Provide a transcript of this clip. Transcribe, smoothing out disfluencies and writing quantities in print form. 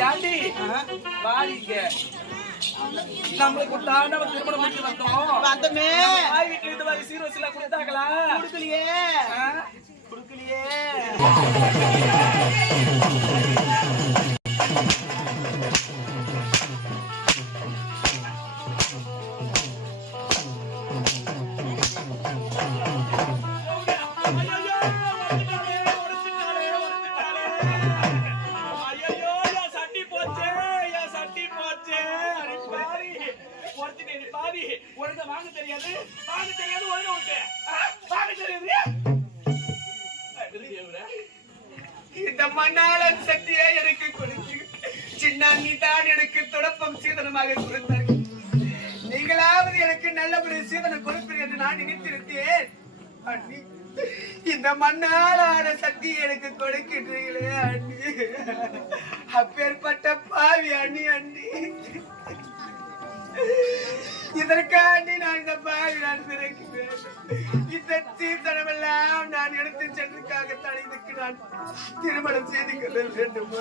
Yaounde வாடிங்க நம்மளுக்கு தாண்டவ திருமணம் பண்ணி வந்தோம் வந்தமே தாய் வீட்டுல இந்த மாதிரி சீரோசில கொடுத்தாங்களா கொடுக்கலையே கொடுக்கலையே இந்த மண்ணாளன் சக்தியை எனக்கு கொடுத்து சின்னாண்ணி தான் எனக்கு தொடப்பம் சீதனமாக கொடுத்தார்கள். நீங்களாவது எனக்கு நல்ல ஒரு சீதனம் கொடுப்பீர்கள் என்று நான் நினைத்திருந்தேன். அண்ணி இந்த மண்ணாளான சக்தியை எனக்கு கொடுக்கின்றீங்களே அண்ணி. அப்பேற்பட்ட பாவி அண்ணி அண்ணி. இதற்காண்டி நான் இந்த பாவி நான் பிறக்கிறேன். இந்த சீதனமெல்லாம் நான் எடுத்து சென்றுக்காகத்தான் இதுக்கு நான் திருமணம் செய்து கொள்ள வேண்டும்.